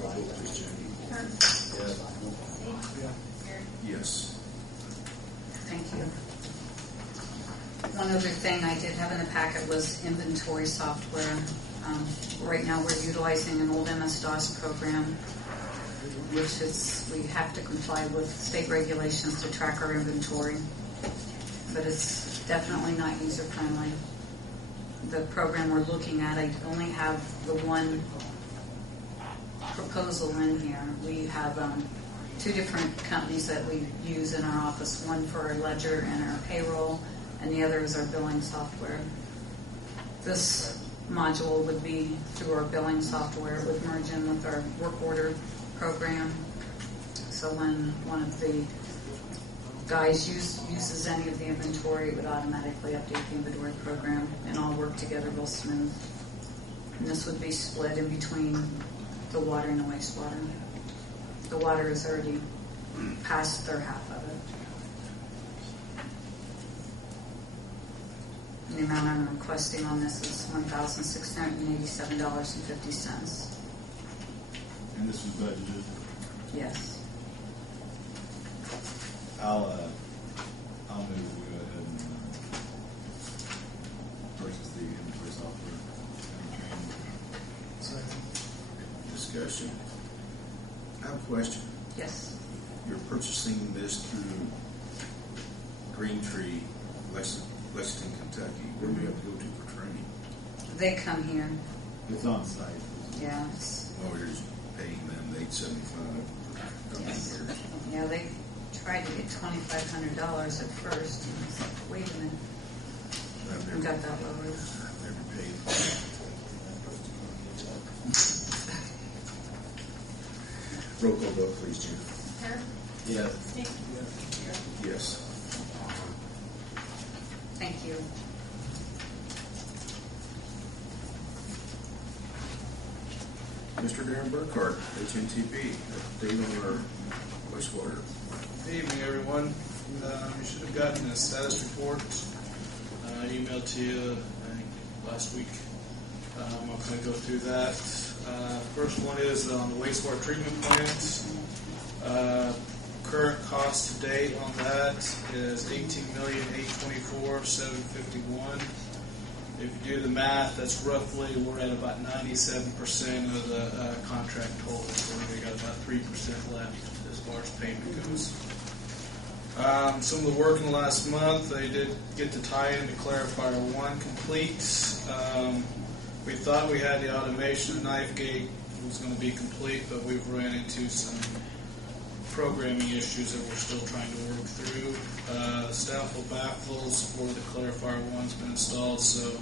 Roll call, please, Jenny. Yes. Thank you. One other thing I did have in the packet was inventory software. Right now we're utilizing an old MS-DOS program, which is, we have to comply with state regulations to track our inventory, but it's definitely not user-friendly. The program we're looking at, I only have the one proposal in here. We have two different companies that we use in our office, one for our ledger and our payroll, and the other is our billing software. This module would be through our billing software. It would merge in with our work order program. So when one of the guys uses any of the inventory, it would automatically update the inventory program and all work together real smooth. And this would be split in between the water and the wastewater. The water is already past their half of it. And the amount I'm requesting on this is $1,687.50. And this was budgeted? Yes. I'll move to go ahead and purchase the inventory software and training. Second. Discussion. I have a question. Yes. You're purchasing this through Green Tree, Lexington, Kentucky. Where do we have to go to for training? They come here. It's on site. Yeah. Oh, you're just paying them $875 for Yes. years. Yeah, they tried to get $2,500 at first. And I was like, wait a minute. I've We never, got that lowered. I've never paid. Roll call vote, please, Jim. Herb? Yes. Steve? Yes. Thank you. Mr. Darren Burkhart, HNTP, update on our wastewater. Good evening, everyone. You should have gotten a status report emailed to you, I think, last week. I'm not going to go through that. First one is on the wastewater treatment plant. Current cost to date on that is $18,824,751. If you do the math, that's roughly, we're at about 97% of the contract total. So we got about 3% left as far as payment goes. Some of the work in the last month, they did get the tie-in to Clarifier 1 complete. We thought we had the automation of Knife Gate was going to be complete, but we've run into some programming issues that we're still trying to work through. Staffle baffles for the Clarifier 1's been installed, so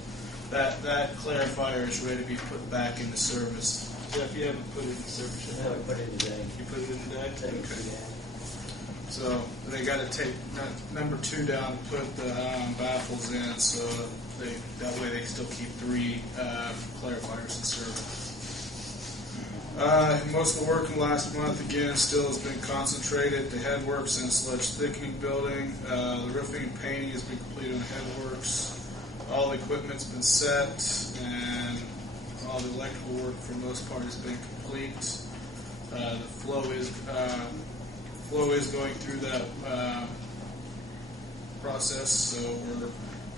that clarifier is ready to be put back into service. Jeff, you haven't put it in service yet? No, we put it in today. You put it in today? Okay. So they got to take number 2 down and put the baffles in, so that way they can still keep 3 clarifiers in service. Most of the work in the last month, again, still has been concentrated. The headworks and sledge thickening building. The roofing and painting has been completed on the headworks. All the equipment's been set, and all the electrical work for the most part has been complete. The flow is going through that process, so we're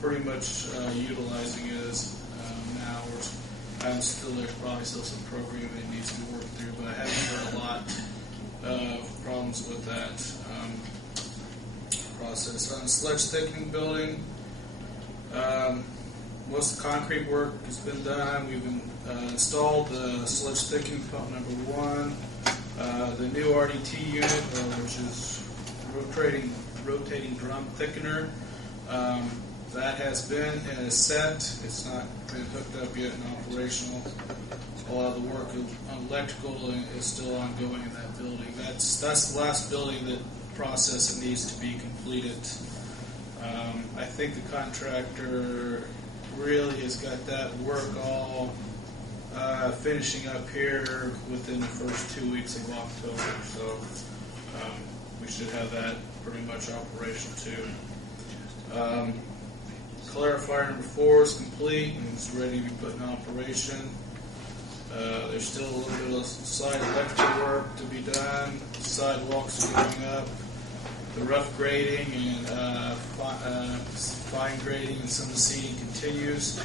pretty much utilizing it as now. There's probably still some programming that needs to be worked through, but I haven't heard a lot of problems with that process. On the sledge thickening building, most of the concrete work has been done. We've installed the sledge thickening pump number 1, the new RDT unit, which is rotating drum thickener. That has been and is set. It's not been hooked up yet and operational. A lot of the work on electrical is still ongoing in that building. That's the last building process that needs to be completed. I think the contractor really has got that work all finishing up here within the first 2 weeks of October. So we should have that pretty much operational too. Clarifier number 4 is complete and is ready to be put in operation. There's still a little bit of side electrical work to be done. Sidewalks are going up. The rough grading and fine grading and some of the seeding continues.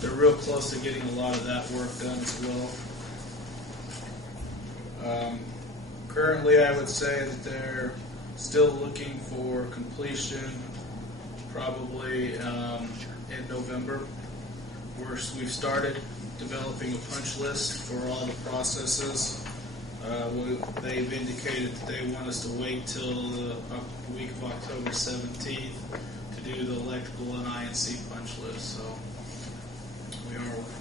They're real close to getting a lot of that work done as well. Currently, I would say that they're still looking for completion probably in November. We've started developing a punch list for all the processes. They've indicated that they want us to wait till the week of October 17th to do the electrical and INC punch list. So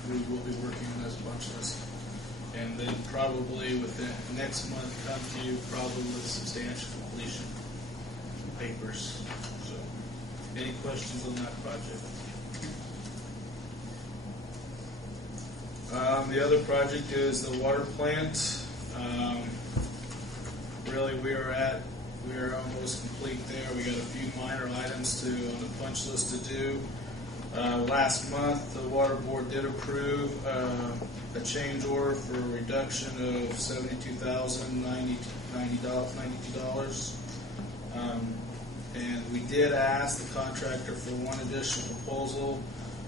we will be working on this punch list, and then probably within next month come to you probably with substantial completion papers. So, any questions on that project? The other project is the water plant. Really, we are almost complete there. We got a few minor items on the punch list to do. Last month, the water board did approve a change order for a reduction of $72,092. And we did ask the contractor for one additional proposal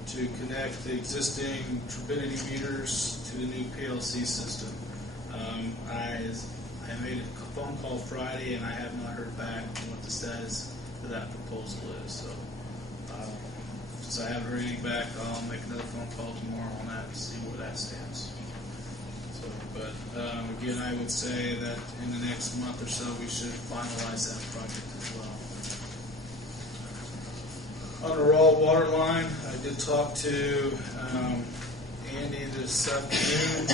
to connect the existing turbidity meters to the new PLC system. I made a phone call Friday, and I have not heard back on what the status of that proposal is. So, since I haven't heard anything back, I'll make another phone call tomorrow on that to see where that stands. So, but again, I would say that in the next month or so, we should finalize that project as well. On the raw water line, I did talk to Andy this afternoon.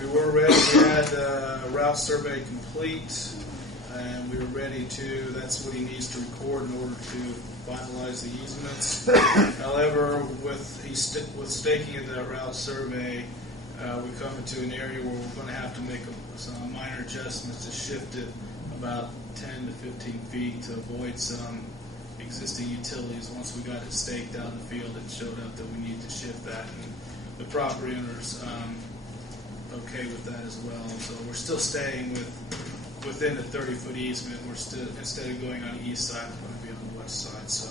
We were ready. We had a route survey complete, and we were ready to. That's what he needs to record in order to finalize the easements. However, with staking of that route survey, we come into an area where we're going to have to make some minor adjustments to shift it about 10 to 15 feet to avoid some existing utilities. Once we got it staked out in the field, it showed up that we need to shift that, and the property owners okay with that as well. So we're still staying within the 30-foot easement. We're still, instead of going on the east side, we're going to be on the west side. So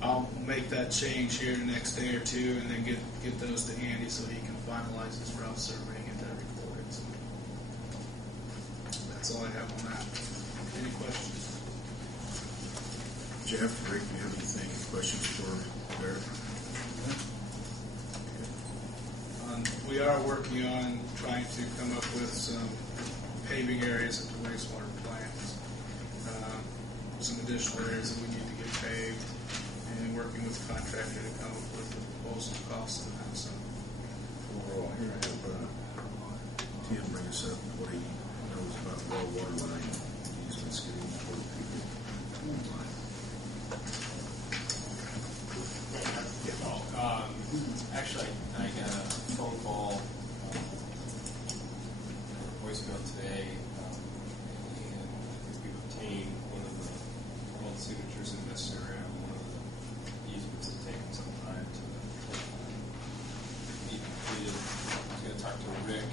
I'll make that change here the next day or two, and then get those to Andy so he can finalize his route survey and get that recorded. So that's all I have on that. Any questions? Jeff, Rick, do you have anything, questions for Barrett? We are working on trying to come up with some paving areas at the wastewater plants. Some additional areas that we need to get paved, and working with the contractor to come up with the proposal cost of that. So, Overall, here I have Tim bring us up what he knows about raw water line easements getting for the people. Actually, I got a phone call, voicemail today, and we've obtained one of all the signatures in this area. One of the easements has taken some time to be completed. I was going to talk to Rick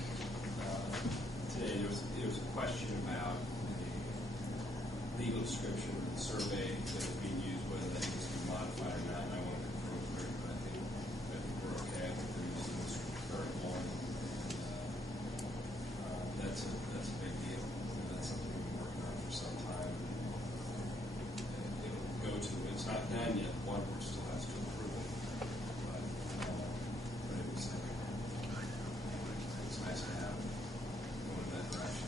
today. There was a question about the legal description of the survey that is being used, whether that needs to be modified or not. And I want to confirm with Rick, but I think we're okay. I think they're using this current one. That's a big deal. That's something we've been working on for some time. It'll go to. It's not done yet. One board still has to approve it, but it was. It's nice to have going in that direction.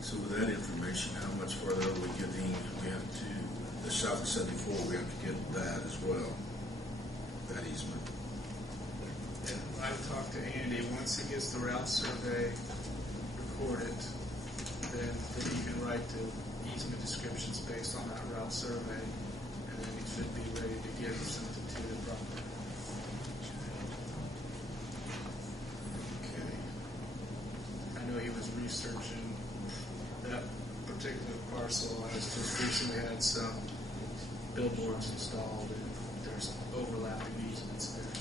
So with that information, how much further are we getting? We have to, the south of 74, we have to get that as well, that easement. and I've talked to Andy. Once he gets the route survey recorded, then he can write the easement descriptions based on that route survey, and then he should be ready to give something to the property. Okay. I know he was researching that particular parcel. I just recently had some billboards installed, and there's overlapping easements there.